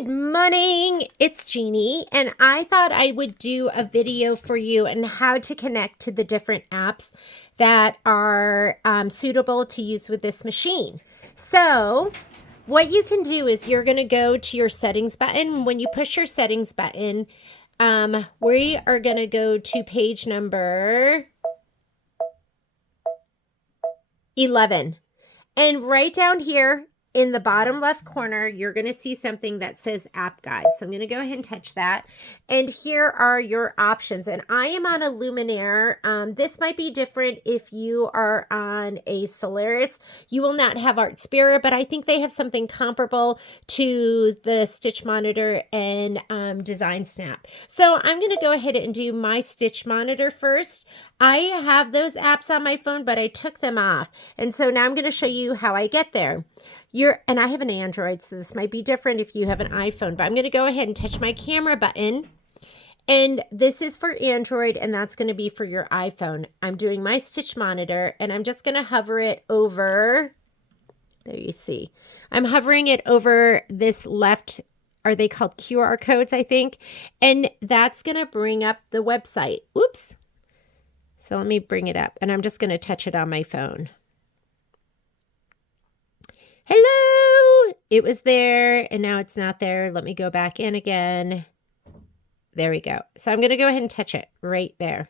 Good morning, it's Jeannie, and I thought I would do a video for you on how to connect to the different apps that are suitable to use with this machine. So what you can do is you're going to go to your settings button. When you push your settings button, we are going to go to page number 11. And right down here in the bottom left corner, you're going to see something that says App Guide. So I'm going to go ahead and touch that. And here are your options. And I am on a Luminaire. This might be different if you are on a Solaris. You will not have Artspira, but I think they have something comparable to the Stitch Monitor and Design Snap. So I'm going to go ahead and do my Stitch Monitor first. I have those apps on my phone, but I took them off. And so now I'm going to show you how I get there. And I have an Android, so this might be different if you have an iPhone, but I'm going to go ahead and touch my camera button. And this is for Android, and that's going to be for your iPhone. I'm doing my Stitch Monitor, and I'm just going to hover it over. There you see. I'm hovering it over this left, are they called QR codes, I think? And that's going to bring up the website. Oops. So let me bring it up, and I'm just going to touch it on my phone. Hello, it was there and now it's not there. Let me go back in again. There we go. So I'm going to go ahead and touch it right there.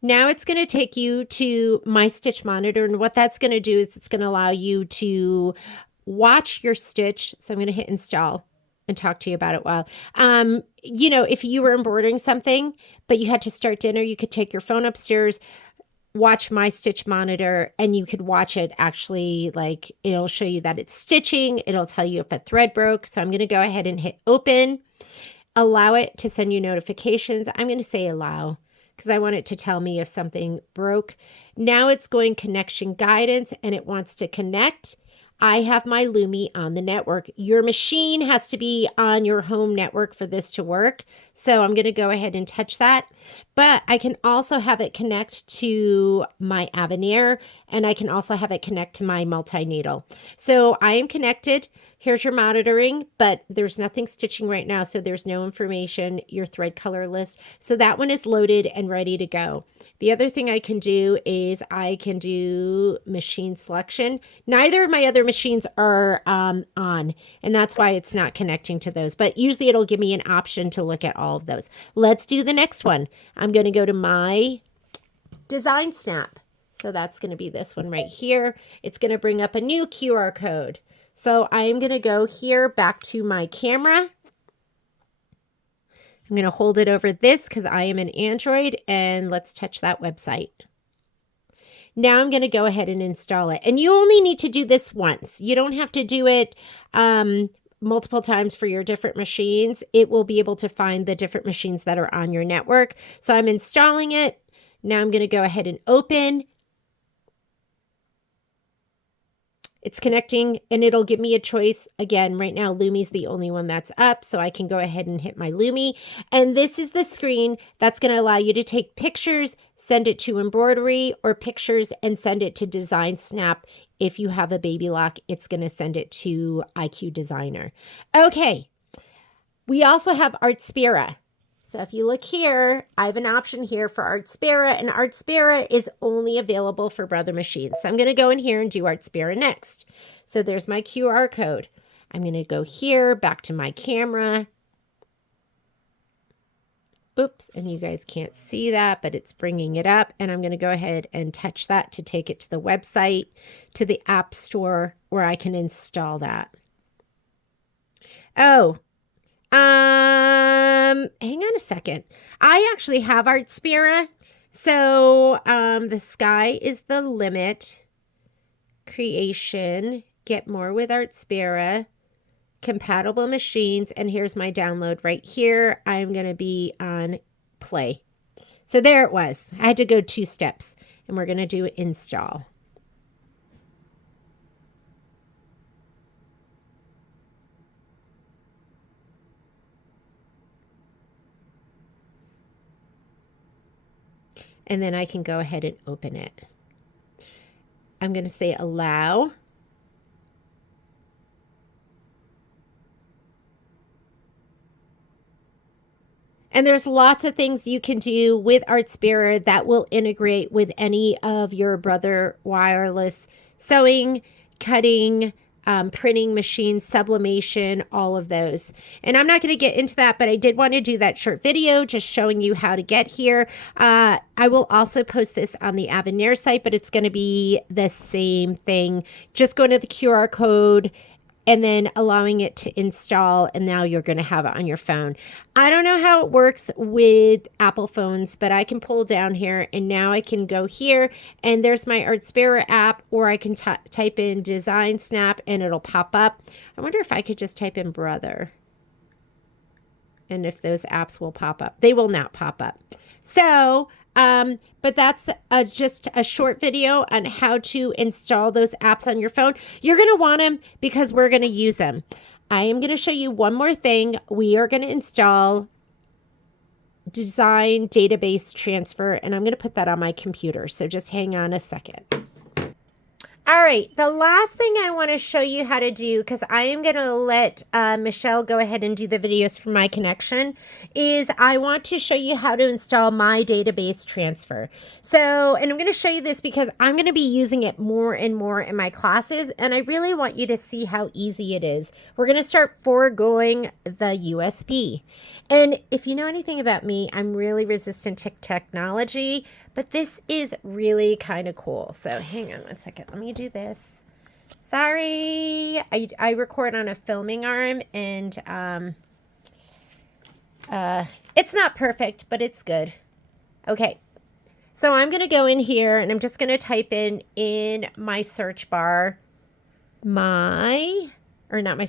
Now it's going to take you to my Stitch Monitor, and what that's going to do is it's going to allow you to watch your stitch. So I'm going to hit install and talk to you about it while, you know, if you were embroidering something, but you had to start dinner, you could take your phone upstairs, watch my Stitch Monitor, and you could watch it actually, like, it'll show you that it's stitching. It'll tell you if a thread broke. So I'm going to go ahead and hit open, allow it to send you notifications. I'm going to say allow because I want it to tell me if something broke. Now it's going connection guidance and it wants to connect. I have my Lumi on the network. Your machine has to be on your home network for this to work. So I'm going to go ahead and touch that. But I can also have it connect to my Avenir, and I can also have it connect to my multi-needle. So I am connected. Here's your monitoring, but there's nothing stitching right now, so there's no information, your thread color list. So that one is loaded and ready to go. The other thing I can do is I can do machine selection. Neither of my other machines are on, and that's why it's not connecting to those. But usually it'll give me an option to look at all of those. Let's do the next one. I'm going to go to my Design Snap. So that's going to be this one right here. It's going to bring up a new QR code. So I am going to go here back to my camera. I'm going to hold it over this because I am an Android, and let's touch that website. Now I'm going to go ahead and install it. And you only need to do this once. You don't have to do it multiple times for your different machines. It will be able to find the different machines that are on your network. So I'm installing it. Now I'm going to go ahead and open. It's connecting, and it'll give me a choice. Again, right now, Lumi's the only one that's up, so I can go ahead and hit my Lumi. And this is the screen that's going to allow you to take pictures, send it to embroidery, or pictures and send it to Design Snap. If you have a baby lock, it's going to send it to IQ Designer. Okay, we also have Artspira. So if you look here, I have an option here for Artspira, and Artspira is only available for Brother machines. So I'm going to go in here and do Artspira next. So there's my QR code. I'm going to go here, back to my camera. Oops, and you guys can't see that, but it's bringing it up. And I'm going to go ahead and touch that to take it to the website, to the App Store, where I can install that. Oh, hang on a second. I actually have Artspira. So, the sky is the limit. Creation. Get more with Artspira. Compatible machines. And here's my download right here. I'm going to be on play. So there it was. I had to go 2 steps. And we're going to do install. And then I can go ahead and open it. I'm going to say allow. And there's lots of things you can do with Artspira that will integrate with any of your Brother wireless sewing, cutting, printing machines, sublimation, all of those. And I'm not going to get into that, but I did want to do that short video just showing you how to get here. I will also post this on the Avenir site, but it's going to be the same thing. Just go to the QR code and then allowing it to install, and now you're going to have it on your phone. I don't know how it works with Apple phones, but I can pull down here, and now I can go here, and there's my Artspira app, or I can type in Design Snap, and it'll pop up. I wonder if I could just type in Brother, and if those apps will pop up. They will not pop up. So, but that's just a short video on how to install those apps on your phone. You're going to want them because we're going to use them. I am going to show you one more thing. We are going to install Design Database Transfer, and I'm going to put that on my computer. So just hang on a second. All right, the last thing I want to show you how to do, because I am going to let Michelle go ahead and do the videos for my connection, is I want to show you how to install my database transfer. So, and I'm going to show you this because I'm going to be using it more and more in my classes, and I really want you to see how easy it is. We're going to start foregoing the USB. And if you know anything about me, I'm really resistant to technology, but this is really kind of cool. So hang on one second. Let me do this. Sorry. I record on a filming arm, and it's not perfect, but it's good. Okay. So I'm going to go in here, and I'm just going to type in my search bar, I don't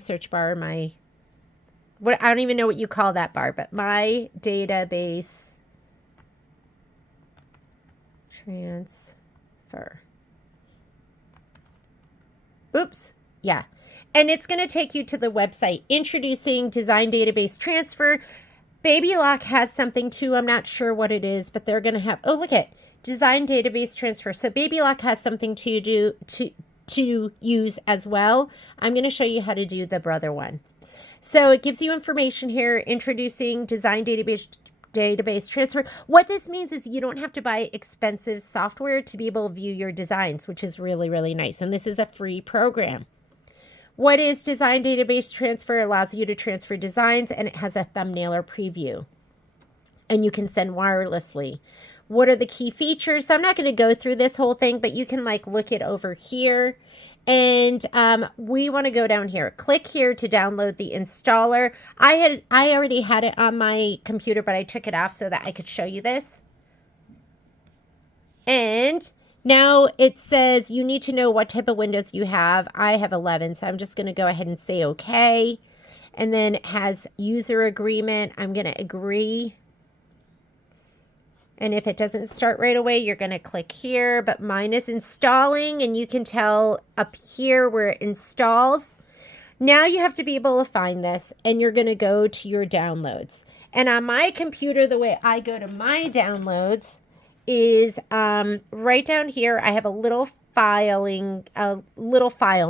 even know what you call that bar, but my database transfer. Oops. Yeah. And it's going to take you to the website. Introducing Design Database Transfer. Baby Lock has something too. I'm not sure what it is, but they're going to have, oh, look at Design Database Transfer. So Baby Lock has something to do to use as well. I'm going to show you how to do the Brother one. So it gives you information here, introducing Design Database Transfer. What this means is you don't have to buy expensive software to be able to view your designs, which is really, really nice. And this is a free program. What is Design Database Transfer? It allows you to transfer designs, and it has a thumbnailer preview. And you can send wirelessly. What are the key features? So I'm not going to go through this whole thing, but you can like look it over here. And we want to go down here. Click here to download the installer. I already had it on my computer, but I took it off so that I could show you this. And now it says you need to know what type of Windows you have. I have 11, so I'm just going to go ahead and say okay. And then it has user agreement. I'm going to agree. And if it doesn't start right away, you're going to click here, but mine is installing, and you can tell up here where it installs. Now you have to be able to find this, and you're going to go to your downloads. And on my computer, the way I go to my downloads is right down here. I have a little file, and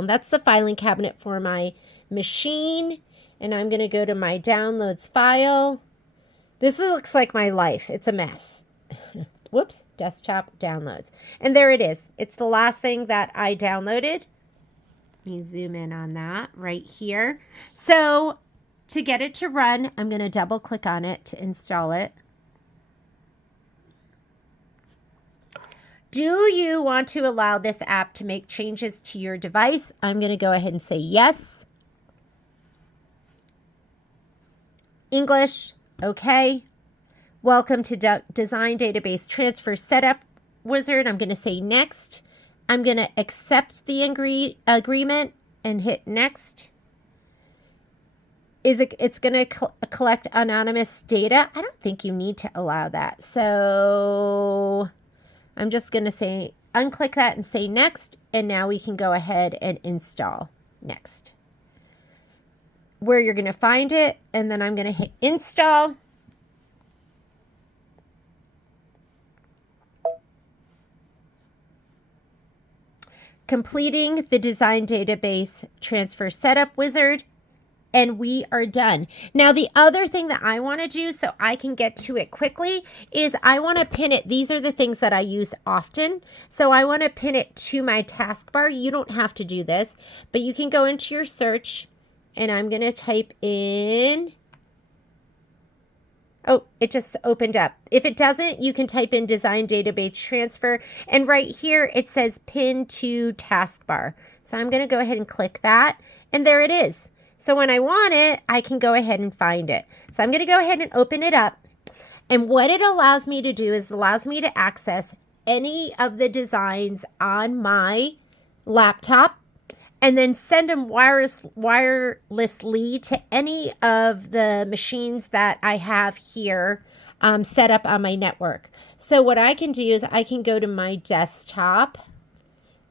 that's the filing cabinet for my machine. And I'm going to go to my downloads file. This looks like my life. It's a mess. Whoops, desktop downloads. And there it is. It's the last thing that I downloaded. Let me zoom in on that right here. So to get it to run, I'm going to double click on it to install it. Do you want to allow this app to make changes to your device? I'm going to go ahead and say yes. English, okay. Welcome to Design Database Transfer Setup Wizard. I'm going to say next. I'm going to accept the agreement and hit next. It's going to collect anonymous data. I don't think you need to allow that. So I'm just going to say unclick that and say next. And now we can go ahead and install next. Where you're going to find it. And then I'm going to hit install. Completing the Design Database Transfer Setup Wizard, and we are done. Now, the other thing that I want to do so I can get to it quickly is I want to pin it. These are the things that I use often. So I want to pin it to my taskbar. You don't have to do this, but you can go into your search, and I'm going to type in, oh, it just opened up. If it doesn't, you can type in design database transfer. And right here, it says pin to taskbar. So I'm going to go ahead and click that. And there it is. So when I want it, I can go ahead and find it. So I'm going to go ahead and open it up. And what it allows me to do is allows me to access any of the designs on my laptop and then send them wirelessly to any of the machines that I have here set up on my network. So what I can do is I can go to my desktop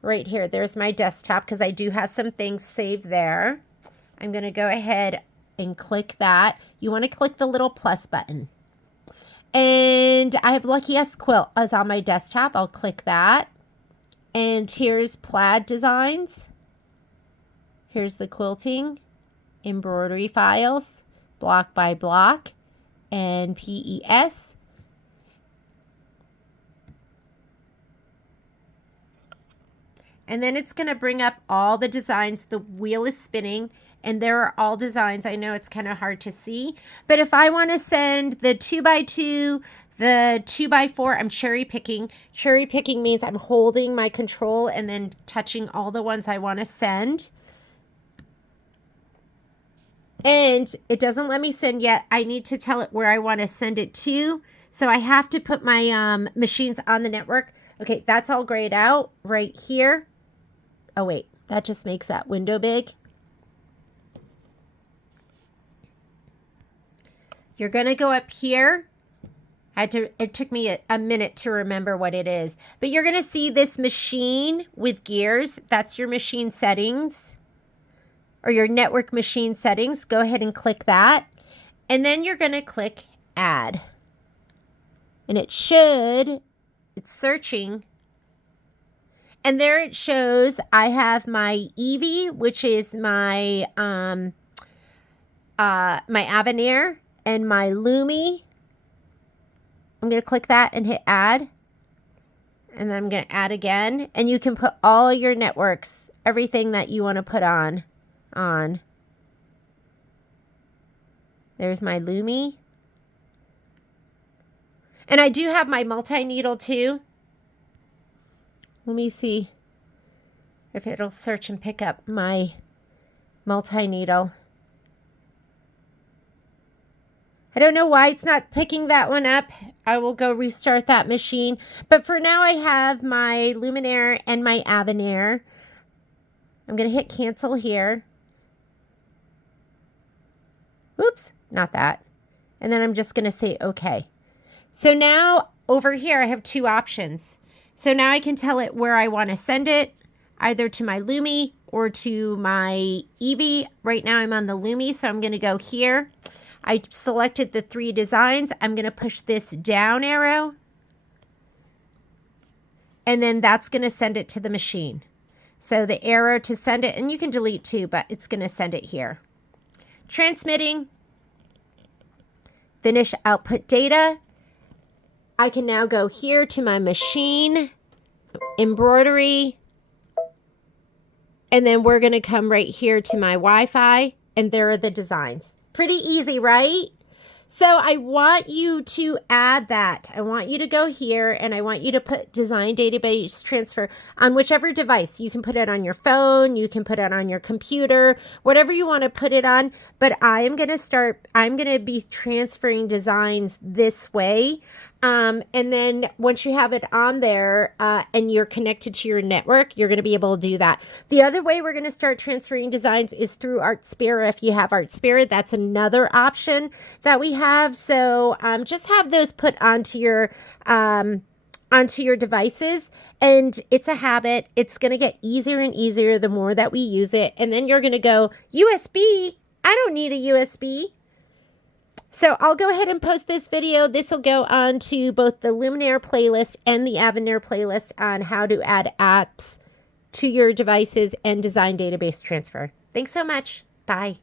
right here. There's my desktop because I do have some things saved there. I'm going to go ahead and click that. You want to click the little plus button. And I have Lucky S Quilt as on my desktop. I'll click that. And here's plaid designs. Here's the quilting, embroidery files, block by block, and PES. And then it's going to bring up all the designs. The wheel is spinning, and there are all designs. I know it's kind of hard to see, but if I want to send the 2x2, the 2x4, I'm cherry picking. Cherry picking means I'm holding my control and then touching all the ones I want to send. And it doesn't let me send yet. I need to tell it where I want to send it to. So I have to put my machines on the network. Okay, that's all grayed out right here. Oh, wait, that just makes that window big. You're going to go up here. It took me a minute to remember what it is. But you're going to see this machine with gears. That's your machine settings or your network machine settings. Go ahead and click that. And then you're going to click add. And it's searching. And there it shows I have my Eevee, which is my my Avenir, and my Lumi. I'm going to click that and hit add. And then I'm going to add again. And you can put all your networks, everything that you want to put on. There's my Lumi. And I do have my multi-needle too. Let me see if it'll search and pick up my multi-needle. I don't know why it's not picking that one up. I will go restart that machine. But for now, I have my Luminaire and my Avenir. I'm going to hit cancel here. Whoops, not that. And then I'm just going to say okay. So now over here, I have two options. So now I can tell it where I want to send it, either to my Lumi or to my Eevee. Right now I'm on the Lumi, so I'm going to go here. I selected the 3 designs. I'm going to push this down arrow. And then that's going to send it to the machine. So the arrow to send it, and you can delete too, but it's going to send it here. Transmitting. Finish output data. I can now go here to my machine, embroidery, and then we're going to come right here to my Wi-Fi, and there are the designs. Pretty easy, right? So I want you to add that. I want you to go here and I want you to put design database transfer on whichever device. You can put it on your phone, you can put it on your computer, whatever you want to put it on. But I'm going to be transferring designs this way. And then once you have it on there and you're connected to your network, you're going to be able to do that. The other way we're going to start transferring designs is through Artspira. If you have Artspira, that's another option that we have. So just have those put onto your devices. And it's a habit. It's going to get easier and easier the more that we use it. And then you're going to go, USB? I don't need a USB. So I'll go ahead and post this video. This will go on to both the Luminaire playlist and the Avenir playlist on how to add apps to your devices and design database transfer. Thanks so much. Bye.